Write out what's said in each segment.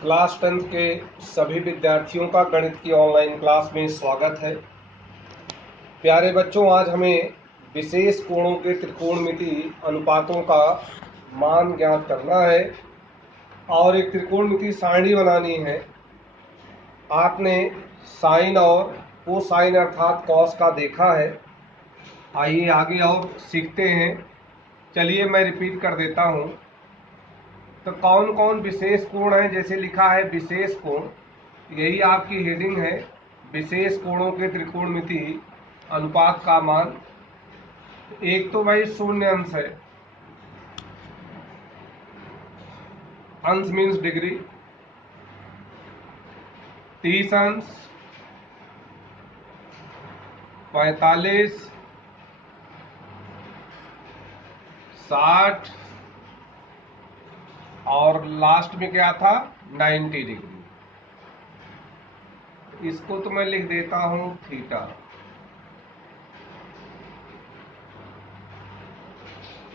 Class 10th के सभी विद्यार्थियों का गणित की ऑनलाइन क्लास में स्वागत है। प्यारे बच्चों, आज हमें विशेष कोणों के त्रिकोणमिति अनुपातों का मान ज्ञात करना है और एक त्रिकोणमिति सारणी बनानी है। आपने साइन और कोसाइन अर्थात कॉस का देखा है। आइए आगे और सीखते हैं। चलिए मैं रिपीट कर देता हूँ। तो कौन कौन विशेष कोण है, जैसे लिखा है विशेष कोण, यही आपकी हेडिंग है। विशेष कोणों के त्रिकोणमिति अनुपात का मान। एक तो भाई शून्य अंश है, अंश मीन्स डिग्री। 30 अंश, 45, 60 और लास्ट में क्या था 90 डिग्री। इसको तो मैं लिख देता हूं थीटा।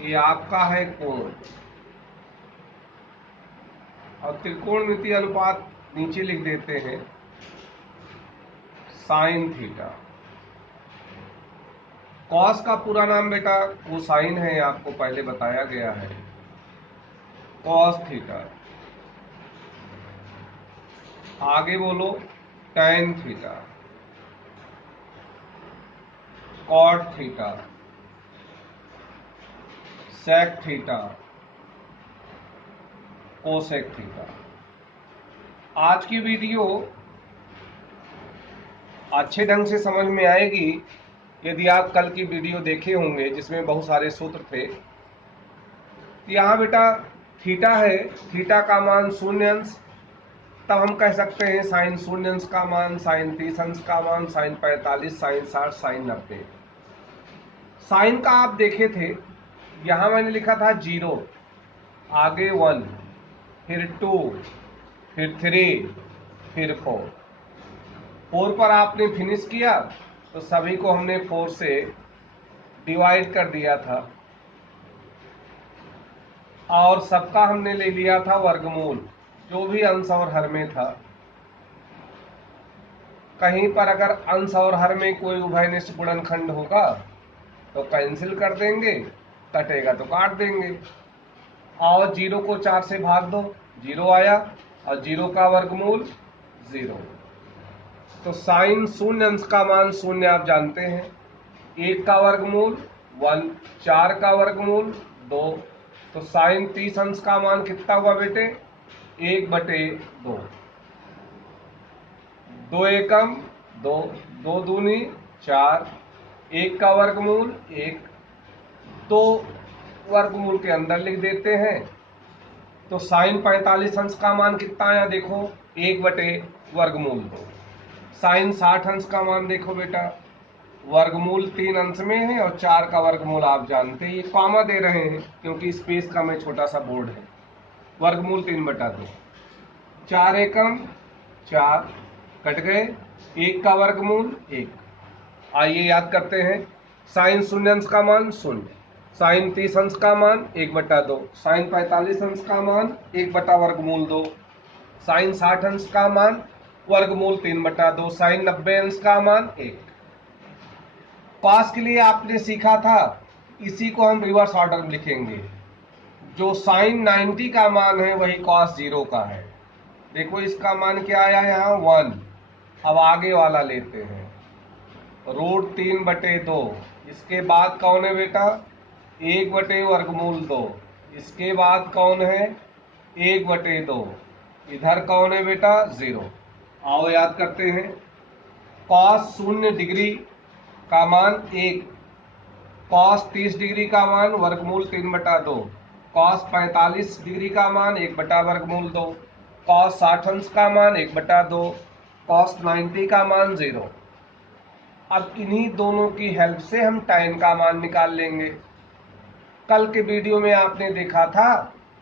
ये आपका है कोण और त्रिकोणमिति अनुपात नीचे लिख देते हैं साइन थीटा। कॉस का पूरा नाम बेटा कोसाइन है, आपको पहले बताया गया है। Cos theta. आगे बोलो tan theta, cot theta, sec theta, cosec theta. आज की वीडियो अच्छे ढंग से समझ में आएगी यदि आप कल की वीडियो देखे होंगे जिसमें बहुत सारे सूत्र थे। यहाँ बेटा थीटा है, थीटा का मान शून्य अंश, तब हम कह सकते हैं साइन शून्य अंश का मान, साइन 30 अंश का मान, साइन 45, साइन 60, साइन 90। साइन का आप देखे थे, यहां मैंने लिखा था 0, आगे 1, फिर 2, फिर 3, फिर 4 पर आपने फिनिश किया तो सभी को हमने 4 से डिवाइड कर दिया था और सबका हमने ले लिया था वर्गमूल, जो भी अंश और हर में था। कहीं पर अगर अंश और हर में कोई उभयनिष्ठ गुणनखंड होगा तो कैंसिल कर देंगे, कटेगा तो काट देंगे। और 0 को 4 से भाग दो, 0 आया, और 0 का वर्गमूल 0। तो साइन शून्य अंश का मान शून्य आप जानते हैं, 1 का वर्गमूल 1, 4 का वर्गमूल 2। तो साइन 30 अंश का मान कितना हुआ बेटे 1/2। 2 एकम 2, 2 दूनी 4, 1 का वर्गमूल 1, 2 वर्गमूल के अंदर लिख देते हैं। तो साइन 45 अंश का मान कितना आया देखो 1/2। साइन 60 अंश का मान देखो बेटा, वर्गमूल 3 अंश में है और 4 का वर्गमूल आप जानते हैं। ये कॉमा दे रहे हैं क्योंकि स्पेस का में छोटा सा बोर्ड है। वर्गमूल 3/2, 4 एकम 4, कट गए, 1 का वर्गमूल 1। आइए याद करते हैं। साइन शून्य अंश का मान 0, साइन 30 अंश का मान 1/2, साइन 45 अंश का मान 1/2, साइन 60 अंश का मान वर्गमूल 3/2, साइन 90 अंश का मान 1। कॉस के लिए आपने सीखा था, इसी को हम रिवर्स ऑर्डर में लिखेंगे। जो साइन 90 का मान है वही कॉस 0 का है। देखो इसका मान क्या आया यहाँ 1। अब आगे वाला लेते हैं, √3/2। इसके बाद कौन है बेटा 1/√2। इसके बाद कौन है 1/2। इधर कौन है बेटा 0। आओ याद करते हैं। कॉस 0 डिग्री का मान 1, कॉस 30 डिग्री का मान वर्गमूल 3/2, कॉस 45 डिग्री का मान 1/2, कॉस 60 अंश का मान 1/2, कॉस 90 का मान 0। अब इन्हीं दोनों की हेल्प से हम tan का मान निकाल लेंगे। कल के वीडियो में आपने देखा था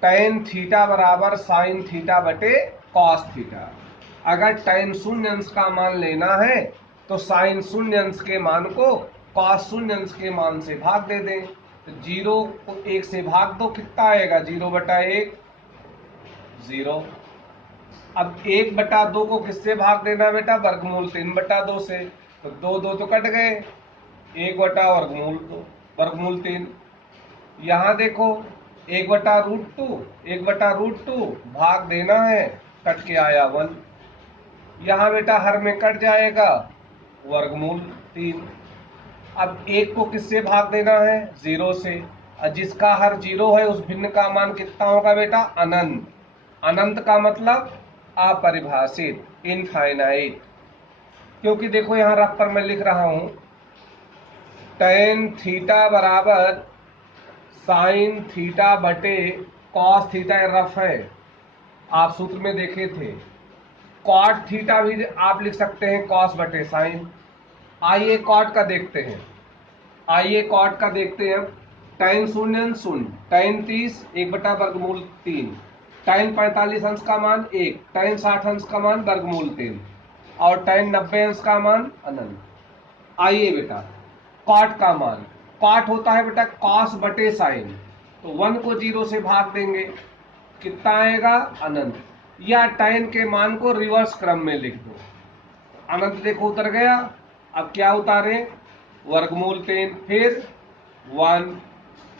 tan थीटा बराबर साइन थीटा बटे कॉस थीटा। अगर tan शून्य अंश का मान लेना है तो साइन शून्य अंश के मान को कॉस शून्य अंश के मान से भाग दे दें। तो 0 को 1 से भाग दो, कितना आएगा 0/1, 0। अब 1/2 को किससे भाग देना बेटा? वर्गमूल 3/2 से। तो 2 तो कट गए, 1/√2 वर्गमूल 3। यहाँ देखो 1/√2, 1/√2 भाग देना है, कट के आया 1। यहाँ बेटा हर में कट जाएगा, वर्गमूल 3। अब 1 को किससे भाग देना है? 0 से। और जिसका हर 0 है उस भिन्न का मान कितना होगा बेटा? अनंत। अनंत का मतलब अपरिभाषित, इनफाइनाइट। क्योंकि देखो यहाँ रफ पर मैं लिख रहा हूं tan थीटा बराबर साइन थीटा बटे कॉस थीटा। रफ है, आप सूत्र में देखे थे। कॉट थीटा भी आप लिख सकते हैं कॉस बटे साइन। आइए कॉट का देखते हैं, आइए कॉट का देखते हैं। tan 0 0, tan 30 1/√3, tan 45 अंश का मान 1, tan 60 अंश का मान वर्गमूल 3 और tan 90 अंश का मान अनंत। आइए बेटा कॉट का मान, कॉट होता है बेटा कॉस बटे साइन, तो 1 को 0 से भाग देंगे, कितना आएगा? अनंत। या tan के मान को रिवर्स क्रम में लिख दो। अनंत देखो उतर गया, अब क्या उतारे? वर्गमूल 3, फिर 1,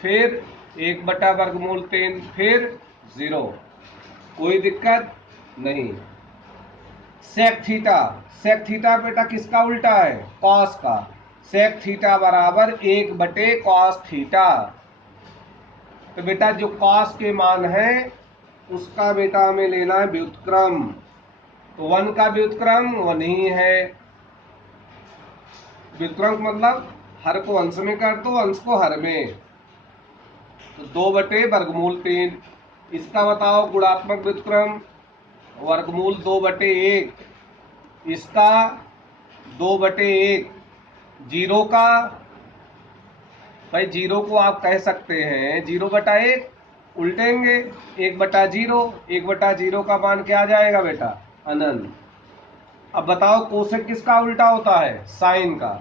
फिर 1/√3, फिर 0। कोई दिक्कत नहीं। सेक थीटा, सेक थीटा बेटा किसका उल्टा है? कॉस का। सेक थीटा बराबर 1/cos थीटा। तो बेटा जो कॉस के मान है उसका बेटा हमें लेना है व्युत्क्रम। तो 1 का व्युत्क्रम 1 ही है। व्युत्क्रम मतलब हर को अंश में कर दो, अंश को हर में। तो 2/√3। इसका बताओ गुणात्मक व्युत्क्रम, वर्गमूल 2/1। इसका 2/1। 0 का भाई 0 को आप कह सकते हैं 0/1 उल्टेंगे, 1/0। 1/0 का मान क्या आ जाएगा बेटा? अनंत। अब बताओ कोसेक किसका उल्टा होता है? साइन का।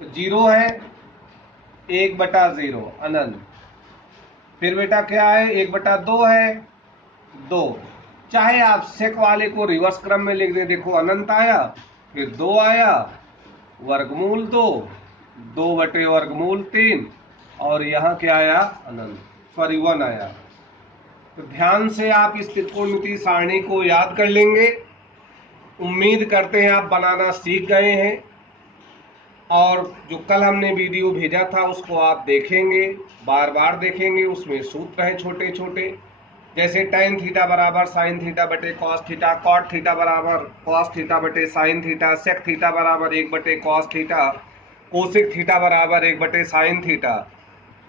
तो 0 है, 1/0 अनंत। फिर बेटा क्या है? 1/2 है, 2। चाहे आप सेक वाले को रिवर्स क्रम में लिख दें, देखो अनंत आया, फिर 2 आया, वर्गमूल 2, 2/√3 और यहाँ क्या आया? अनंत, सॉरी 1 आया। तो ध्यान से आप इस त्रिकोणमितीय सारणी को याद कर लेंगे। उम्मीद करते हैं आप बनाना सीख गए हैं और जो कल हमने वीडियो भेजा था उसको आप देखेंगे, बार बार देखेंगे। उसमें सूत्र हैं छोटे छोटे, जैसे tan थीटा बराबर साइन थीटा बटे कॉस थीटा, कॉट थीटा बराबर कॉस थीटा बटे साइन थीटा, सेक थीटा बराबर 1/cos थीटा, कोसेक थीटा बराबर 1/sin थीटा।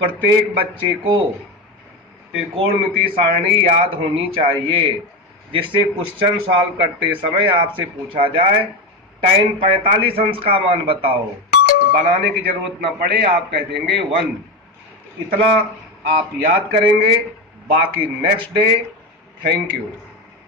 प्रत्येक बच्चे को त्रिकोणमितीय सारणी याद होनी चाहिए, जिससे क्वेश्चन सॉल्व करते समय आपसे पूछा जाए tan 45 अंश का मान बताओ, तो बनाने की जरूरत ना पड़े, आप कह देंगे 1। इतना आप याद करेंगे, बाकी नेक्स्ट डे। Thank you.